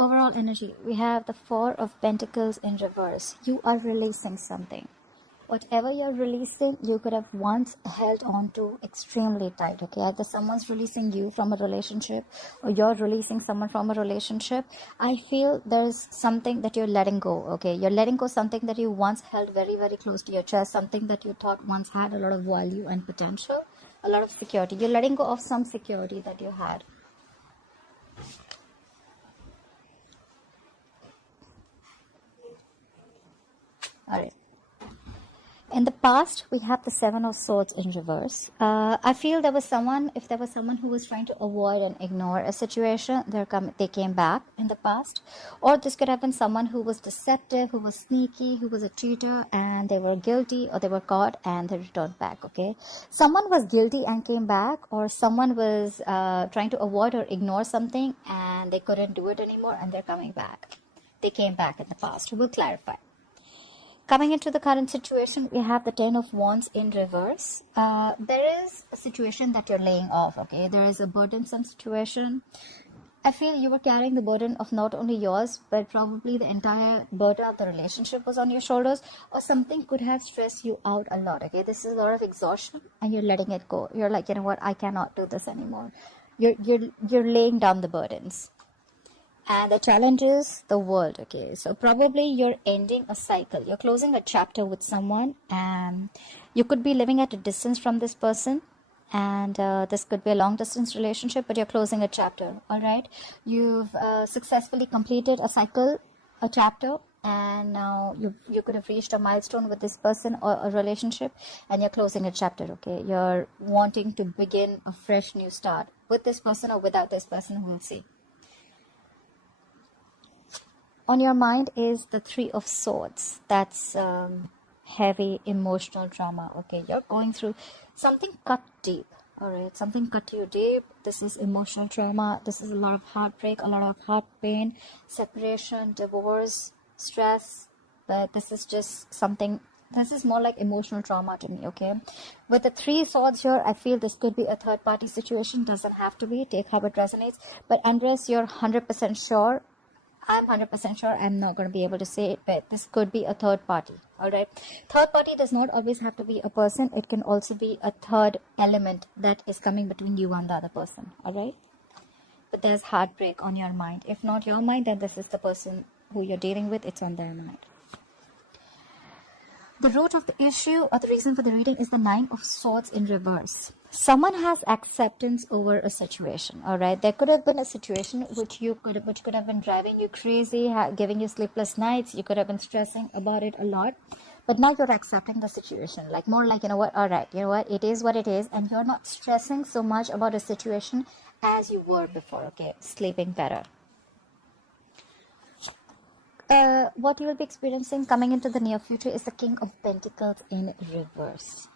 Overall energy, we have the Four of Pentacles in reverse. You are releasing something. Whatever you're releasing, you could have once held on to extremely tight, okay? Either someone's releasing you from a relationship or you're releasing someone from a relationship. I feel there's something that you're letting go, okay? You're letting go something that you once held very, very close to your chest, something that you thought once had a lot of value and potential, a lot of security. You're letting go of some security that you had. All right. In the past, we have the Seven of Swords in reverse. I feel if there was someone who was trying to avoid and ignore a situation, they came back in the past. Or this could have been someone who was deceptive, who was sneaky, who was a cheater, and they were guilty or they were caught and they returned back, okay? Someone was guilty and came back, or someone was trying to avoid or ignore something and they couldn't do it anymore and they're coming back. They came back in the past. We'll clarify. Coming into the current situation, we have the Ten of Wands in reverse. There is a situation that you're laying off, okay? There is a burdensome situation. I feel you were carrying the burden of not only yours, but probably the entire burden of the relationship was on your shoulders, or something could have stressed you out a lot, okay? This is a lot of exhaustion and you're letting it go. You're like, you know what, I cannot do this anymore. You're laying down the burdens. And the challenge is the world, okay? So probably you're ending a cycle. You're closing a chapter with someone, and you could be living at a distance from this person. And this could be a long distance relationship, but you're closing a chapter, all right? You've successfully completed a cycle, a chapter, and now you could have reached a milestone with this person or a relationship, and you're closing a chapter, okay? You're wanting to begin a fresh new start with this person or without this person, we'll see. On your mind is the Three of Swords. That's heavy emotional trauma, okay? You're going through something cut deep, all right? Something cut you deep. This is emotional trauma. This is a lot of heartbreak, a lot of heart pain, separation, divorce, stress. But this is just something, this is more like emotional trauma to me, okay? With the Three Swords here, I feel this could be a third party situation. Doesn't have to be. Take how it resonates. But unless you're 100% sure, I'm 100% sure I'm not going to be able to say it, but this could be a third party, all right? Third party does not always have to be a person. It can also be a third element that is coming between you and the other person, all right? But there's heartbreak on your mind. If not your mind, then this is the person who you're dealing with. It's on their mind. The root of the issue or the reason for the reading is the Nine of Swords in reverse. Someone has acceptance over a situation, all right? There could have been a situation which could have been driving you crazy, giving you sleepless nights. You could have been stressing about it a lot, but now you're accepting the situation, like more like, you know what, all right, you know what, it is what it is, and you're not stressing so much about a situation as you were before, okay? Sleeping better. What you will be experiencing coming into the near future is the King of Pentacles in reverse.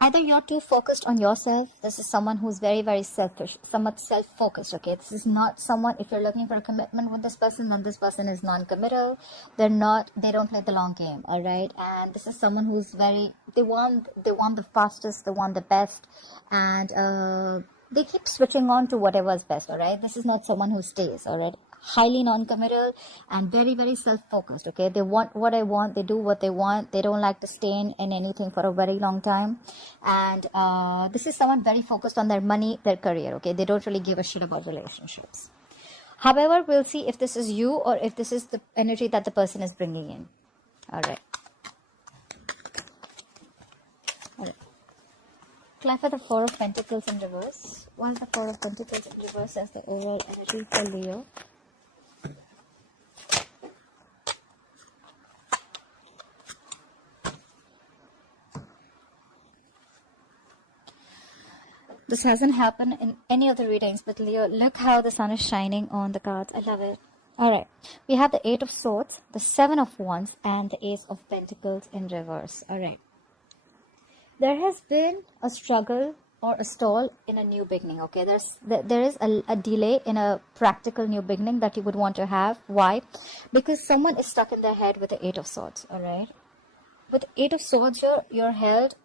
Either you're too focused on yourself. This is someone who's very, very selfish, somewhat self-focused, okay? This is not someone, if you're looking for a commitment with this person, then this person is non-committal. They don't play the long game, all right? And this is someone who's they want the fastest, they want the best, and they keep switching on to whatever's best, all right? This is not someone who stays, all right? Highly non-committal and very, very self-focused, okay? They want what I want, they do what they want, they don't like to stay in anything for a very long time. And this is someone very focused on their money, their career, okay? They don't really give a shit about relationships. However, we'll see if this is you or if this is the energy that the person is bringing in. All right. Clarify the Four of Pentacles in reverse. What is the Four of Pentacles in reverse as the overall energy for Leo? This hasn't happened in any of the readings, but Leo, look how the sun is shining on the cards. I love it. Alright, we have the Eight of Swords, the Seven of Wands, and the Ace of Pentacles in reverse. Alright. There has been a struggle or a stall in a new beginning, okay? There is a delay in a practical new beginning that you would want to have. Why? Because someone is stuck in their head with the Eight of Swords, alright? With Eight of Swords, you're held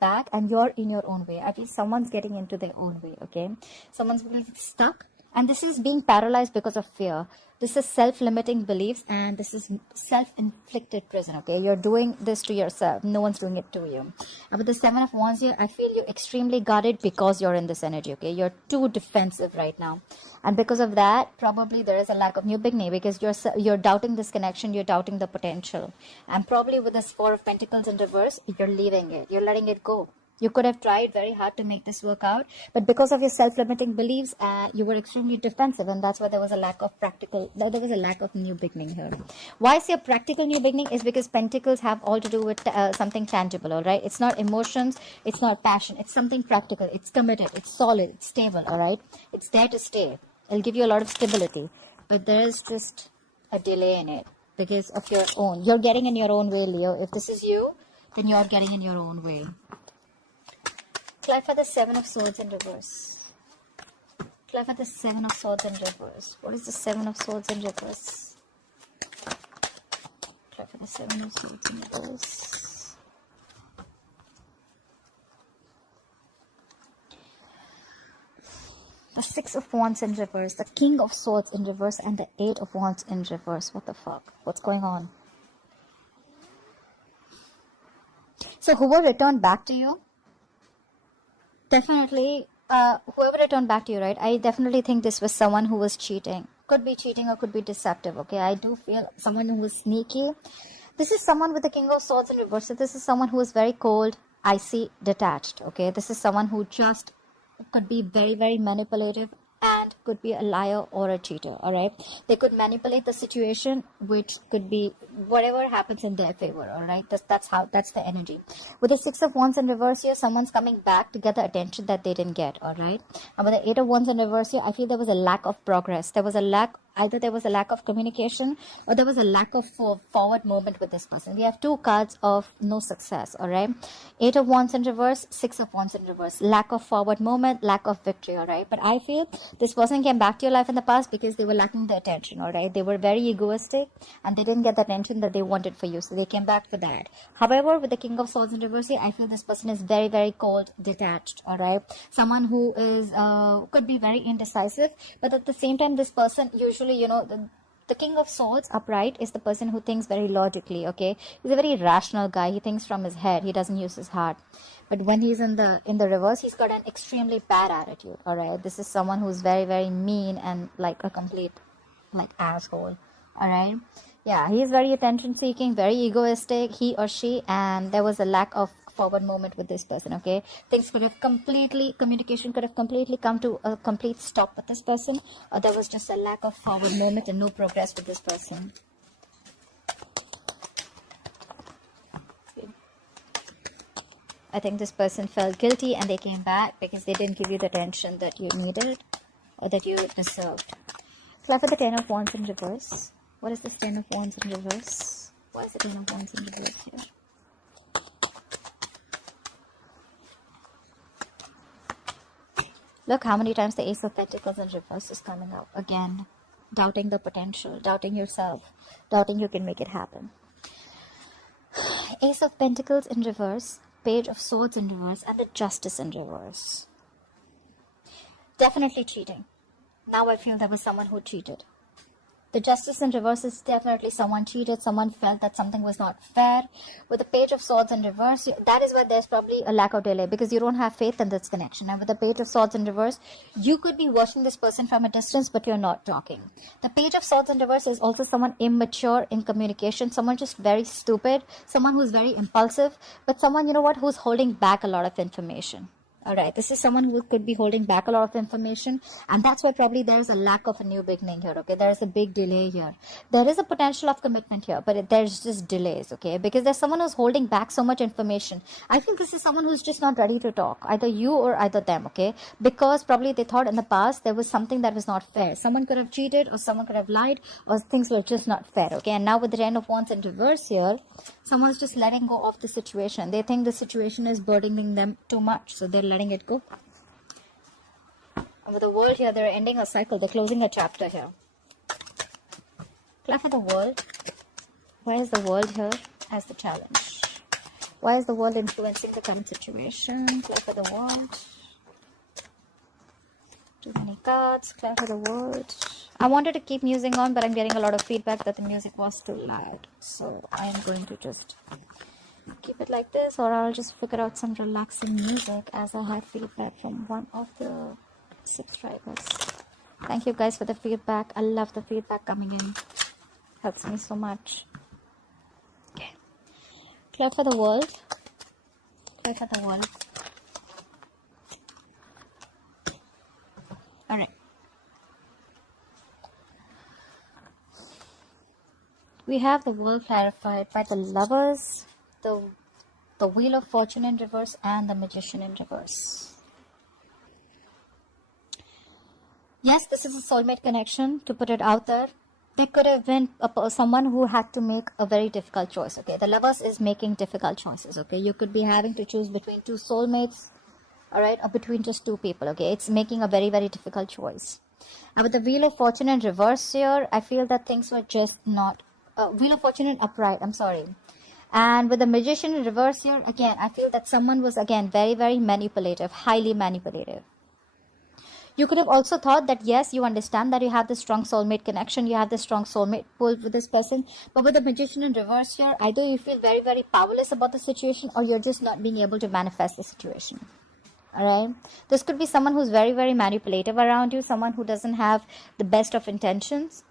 back and you're in your own way. I feel someone's getting into their own way, okay? Someone's really stuck And this is being paralyzed because of fear. This is self-limiting beliefs, and this is self-inflicted prison, okay? You're doing this to yourself. No one's doing it to you. And with the Seven of Wands here, I feel you're extremely guarded because you're in this energy, okay? You're too defensive right now. And because of that, probably there is a lack of new beginning, because you're doubting this connection, you're doubting the potential. And probably with this Four of Pentacles in reverse, you're leaving it. You're letting it go. You could have tried very hard to make this work out, but because of your self-limiting beliefs, you were extremely defensive, and that's why there was a lack of new beginning here. Why I say a practical new beginning is because Pentacles have all to do with something tangible, all right? It's not emotions, it's not passion, it's something practical, it's committed, it's solid, it's stable, all right? It's there to stay. It'll give you a lot of stability, but there is just a delay in it because of your own. You're getting in your own way, Leo. If this is you, then you're getting in your own way. Clarify the Seven of Swords in reverse. Clarify the Seven of Swords in reverse. What is the Seven of Swords in reverse? Clarify the Seven of Swords in reverse. The Six of Wands in reverse. The King of Swords in reverse. And the Eight of Wands in reverse. What the fuck? What's going on? So who will return back to you? Definitely, whoever returned back to you, right? I definitely think this was someone who was cheating. Could be cheating or could be deceptive, okay? I do feel someone who was sneaky. This is someone with the King of Swords in reverse. So this is someone who is very cold, icy, detached, okay? This is someone who just could be very, very manipulative and could be a liar or a cheater, all right? They could manipulate the situation, which could be whatever happens in their favor, all right? That's the energy. With the Six of Wands in reverse here, someone's coming back to get the attention that they didn't get, all right? And with the Eight of Wands in reverse here, I feel there was a lack of progress. Either there was a lack of communication or there was a lack of forward movement with this person. We have two cards of no success, all right? Eight of Wands in reverse, Six of Wands in reverse. Lack of forward movement, lack of victory, all right? But I feel this person came back to your life in the past because they were lacking the attention, all right? They were very egoistic and they didn't get the attention that they wanted for you. So they came back for that. However, with the King of Swords in reverse, I feel this person is very, very cold, detached, all right? Someone who is, could be very indecisive, but at the same time, this person usually, you know, the King of Swords upright is the person who thinks very logically, okay? He's a very rational guy. He thinks from his head. He doesn't use his heart. But when he's in the reverse, he's got an extremely bad attitude, all right? This is someone who's very, very mean and like a complete like asshole, all right? Yeah, he's very attention seeking, very egoistic, he or she, and there was a lack of forward movement with this person, okay? Communication could have completely come to a complete stop with this person, or there was just a lack of forward movement and no progress with this person. I think this person felt guilty and they came back because they didn't give you the attention that you needed or that you deserved. Clarify the Ten of Wands in reverse. What is this Ten of Wands in reverse? Why is the Ten of Wands in reverse here? Look how many times the Ace of Pentacles in reverse is coming out. Again, doubting the potential, doubting yourself, doubting you can make it happen. Ace of Pentacles in reverse, Page of Swords in reverse, and the Justice in reverse. Definitely cheating. Now I feel there was someone who cheated. The Justice in reverse is definitely someone cheated. Someone felt that something was not fair. With the Page of Swords in reverse, that is why there's probably a lack of delay, because you don't have faith in this connection. And with the Page of Swords in reverse, you could be watching this person from a distance, but you're not talking. The Page of Swords in reverse is also someone immature in communication, someone just very stupid, someone who's very impulsive, but someone, you know what, who's holding back a lot of information. All right, this is someone who could be holding back a lot of information, and that's why probably there's a lack of a new beginning here, okay? There is a big delay here. There is a potential of commitment here, but there's just delays, okay? Because there's someone who's holding back so much information. I think this is someone who's just not ready to talk, either you or either them, okay? Because probably they thought in the past there was something that was not fair. Someone could have cheated, or someone could have lied, or things were just not fair, okay? And now with the Ten of Wands in reverse here, someone's just letting go of the situation. They think the situation is burdening them too much, so they're letting it go. And with the World here, they're ending a cycle. They're closing a chapter here. Clarify the World. Why is the World here as the challenge? Why is the World influencing the current situation? Clarify the World. Too many cards. Clarify the world. I wanted to keep music on, but I'm getting a lot of feedback that the music was too loud. So I am going to just keep it like this, or I'll just figure out some relaxing music as I have feedback from one of the subscribers. Thank you guys for the feedback. I love the feedback coming in. Helps me so much. Okay. Clear for the world. Clear for the world. Alright. We have the world clarified by the Lovers, the Wheel of Fortune in reverse, and the Magician in reverse. Yes, this is a soulmate connection, to put it out there. There could have been someone who had to make a very difficult choice, okay? The Lovers is making difficult choices, okay? You could be having to choose between two soulmates, alright, or between just two people, okay? It's making a very, very difficult choice. And with the Wheel of Fortune in reverse here, I feel that things were just not... Wheel of Fortune in upright, I'm sorry. And with the Magician in reverse here, again, I feel that someone was, again, very, very manipulative, highly manipulative. You could have also thought that, yes, you understand that you have this strong soulmate connection, you have this strong soulmate pull with this person, but with the Magician in reverse here, either you feel very, very powerless about the situation, or you're just not being able to manifest the situation. Alright? This could be someone who's very, very manipulative around you, someone who doesn't have the best of intentions.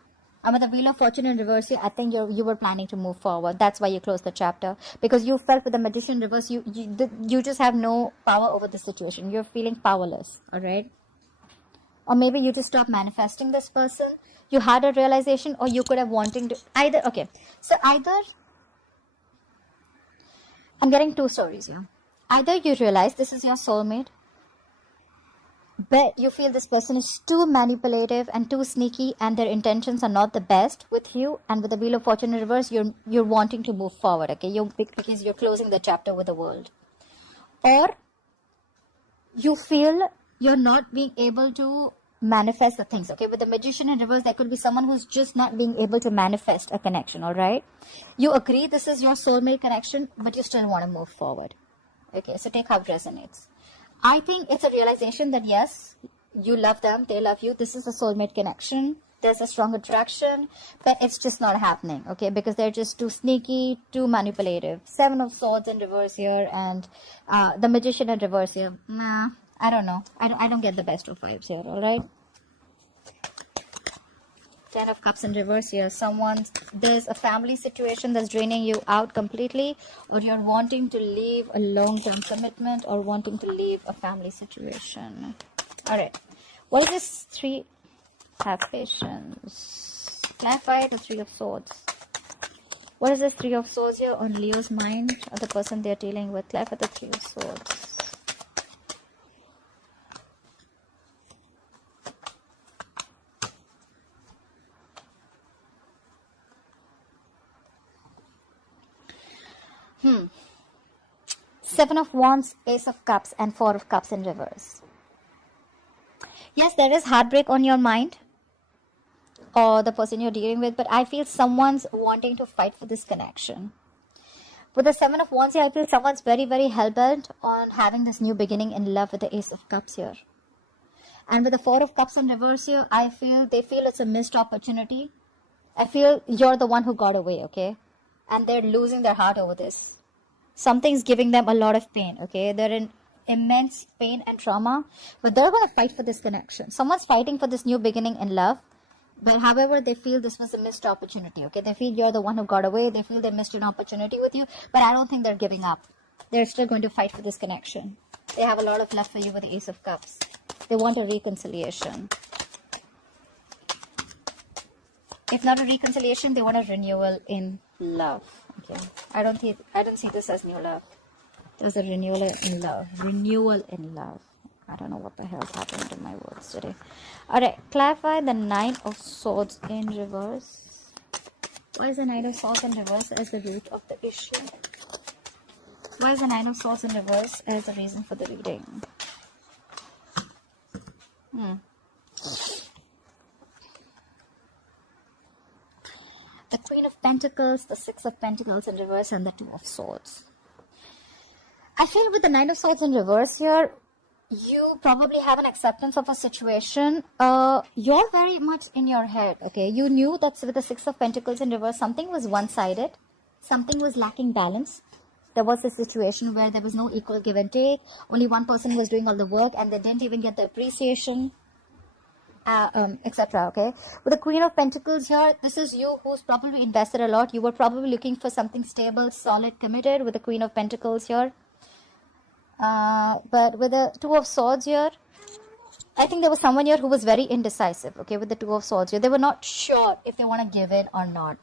And with the Wheel of Fortune in reverse here, I think you were planning to move forward. That's why you closed the chapter. Because you felt with the Magician in reverse, you just have no power over the situation. You're feeling powerless. Alright? Or maybe you just stopped manifesting this person. You had a realization, or you could have wanting to... Either... Okay. So either... I'm getting two stories here. Either you realize this is your soulmate, but you feel this person is too manipulative and too sneaky, and their intentions are not the best with you, and with the Wheel of Fortune in reverse, you're wanting to move forward, okay? Because you're closing the chapter with the world. Or you feel you're not being able to manifest the things, okay? With the Magician in reverse, there could be someone who's just not being able to manifest a connection, all right? You agree this is your soulmate connection, but you still want to move forward. Okay, so take how it resonates. I think it's a realization that, yes, you love them, they love you. This is a soulmate connection. There's a strong attraction, but it's just not happening, okay? Because they're just too sneaky, too manipulative. 7 of Swords in reverse here, and the Magician in reverse here. Nah, I don't know. I don't get the best of vibes here, all right? 10 of Cups in reverse here. There's a family situation that's draining you out completely, or you're wanting to leave a long-term commitment, or wanting to leave a family situation. All right. What is this 3? Have patience. Clarify the 3 of Swords. What is this 3 of Swords here on Leo's mind, or the person they're dealing with? Clarify the 3 of Swords. Seven of Wands, Ace of Cups, and 4 of Cups in reverse. Yes, there is heartbreak on your mind, or the person you're dealing with, but I feel someone's wanting to fight for this connection. With the 7 of Wands here, I feel someone's very, very hell-bent on having this new beginning in love with the Ace of Cups here. And with the 4 of Cups in reverse here, they feel it's a missed opportunity. I feel you're the one who got away, okay? And they're losing their heart over this. Something's giving them a lot of pain, okay? They're in immense pain and trauma, but they're going to fight for this connection. Someone's fighting for this new beginning in love, but however, they feel this was a missed opportunity, okay? They feel you're the one who got away. They feel they missed an opportunity with you, but I don't think they're giving up. They're still going to fight for this connection. They have a lot of love for you with the Ace of Cups. They want a reconciliation. If not a reconciliation, they want a renewal in love. Okay, I don't see this as new love. There's a renewal in love. Renewal in love. I don't know what the hell's happening to my words today. Alright, clarify the 9 of Swords in reverse. Why is the 9 of Swords in reverse as the root of the issue? Why is the 9 of Swords in reverse as the reason for the reading? The Queen of Pentacles, the 6 of Pentacles in reverse, and the 2 of Swords. I feel with the 9 of Swords in reverse here, you probably have an acceptance of a situation. You're very much in your head, okay? You knew that with the Six of Pentacles in reverse, something was one-sided, something was lacking balance. There was a situation where there was no equal give and take. Only one person was doing all the work and they didn't even get the appreciation, etc. Okay, with the Queen of Pentacles here, this is you who's probably invested a lot. You were probably looking for something stable, solid, committed with the Queen of Pentacles here. But with the Two of Swords here, I think there was someone here who was very indecisive. Okay, with the Two of Swords here, they were not sure if they want to give in or not.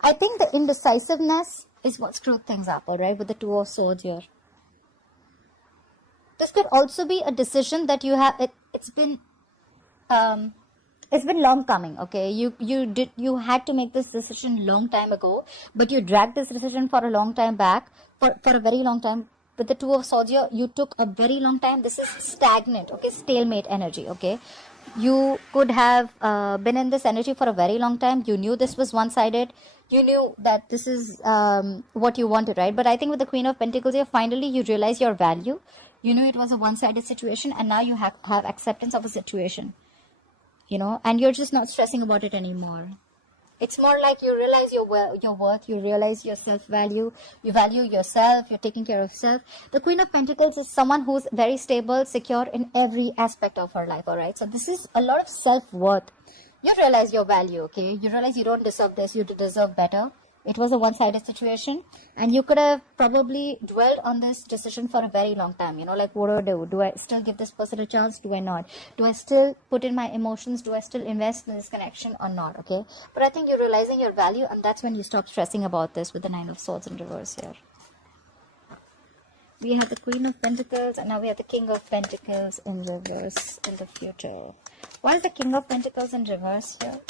I think the indecisiveness is what screwed things up, all right, with the Two of Swords here. This could also be a decision that you have. It's been long coming. Okay, you had to make this decision long time ago, but you dragged this decision for a long time back, for a very long time. With the Two of Swords here, you took a very long time. This is stagnant. Okay, stalemate energy. Okay, you could have been in this energy for a very long time. You knew this was one-sided. You knew that this is what you wanted, right? But I think with the Queen of Pentacles here, finally you realize your value. You knew it was a one-sided situation, and now you have acceptance of a situation, you know, and you're just not stressing about it anymore. It's more like you realize your worth, you realize your self-value, you value yourself, you're taking care of self. The Queen of Pentacles is someone who's very stable, secure in every aspect of her life, all right? So this is a lot of self-worth. You realize your value, okay? You realize you don't deserve this, you deserve better. It was a one-sided situation, and you could have probably dwelled on this decision for a very long time. You know, like, what do I do? Do I still give this person a chance? Do I not? Do I still put in my emotions? Do I still invest in this connection or not? Okay, but I think you're realizing your value, and that's when you stop stressing about this with the Nine of Swords in reverse here. We have the Queen of Pentacles, and now we have the King of Pentacles in reverse in the future. Why is the King of Pentacles in reverse here?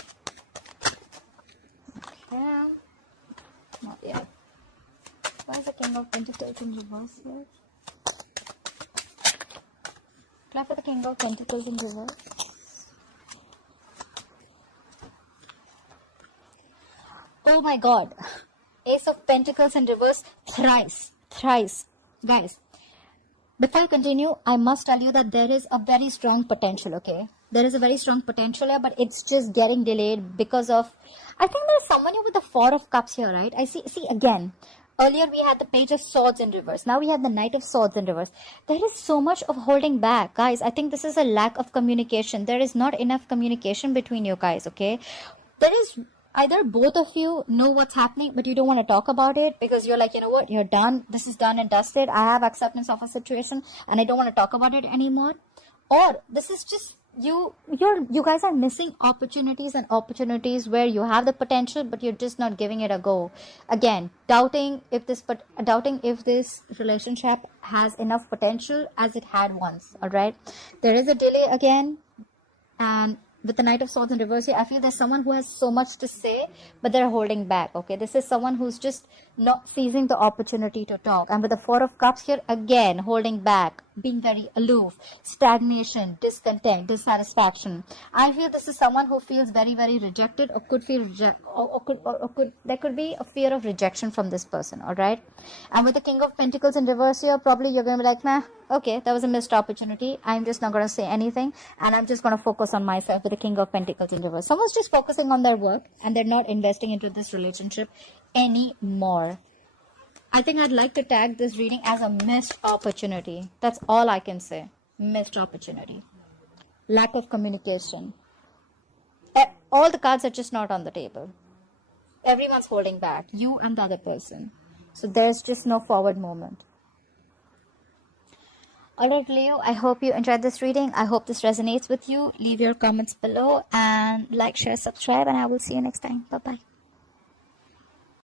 Okay. Not yet. Why is the King of Pentacles in reverse here? Clap for the King of Pentacles in reverse. Oh my God. Ace of Pentacles in reverse thrice. Guys, before I continue, I must tell you that there is a very strong potential, okay? There is a very strong potential here, but it's just getting delayed because of... I think there's someone here with the Four of Cups here, right? I see again. Earlier we had the Page of Swords in reverse. Now we have the Knight of Swords in reverse. There is so much of holding back. Guys, I think this is a lack of communication. There is not enough communication between you guys, okay? There is... Either both of you know what's happening, but you don't want to talk about it because you're like, you know what, you're done. This is done and dusted. I have acceptance of a situation and I don't want to talk about it anymore. Or this is just you guys are missing opportunities where you have the potential, but you're just not giving it a go. Again, doubting if this relationship has enough potential as it had once. All right. There is a delay again, and with the Knight of Swords in reverse here, I feel there's someone who has so much to say, but they're holding back, okay? This is someone who's just not seizing the opportunity to talk. And with the Four of Cups here, again, holding back, being very aloof, stagnation, discontent, dissatisfaction. I feel this is someone who feels very, very rejected, or could feel there could be a fear of rejection from this person, all right? And with the King of Pentacles in reverse here, probably you're going to be like, nah, okay, that was a missed opportunity. I'm just not going to say anything, and I'm just going to focus on myself with the King of Pentacles in reverse. Someone's just focusing on their work, and they're not investing into this relationship anymore. I think I'd like to tag this reading as a missed opportunity. That's all I can say. Missed opportunity. Lack of communication. All the cards are just not on the table. Everyone's holding back. You and the other person. So there's just no forward movement. Alright, Leo, I hope you enjoyed this reading. I hope this resonates with you. Leave your comments below and like, share, subscribe, and I will see you next time. Bye-bye.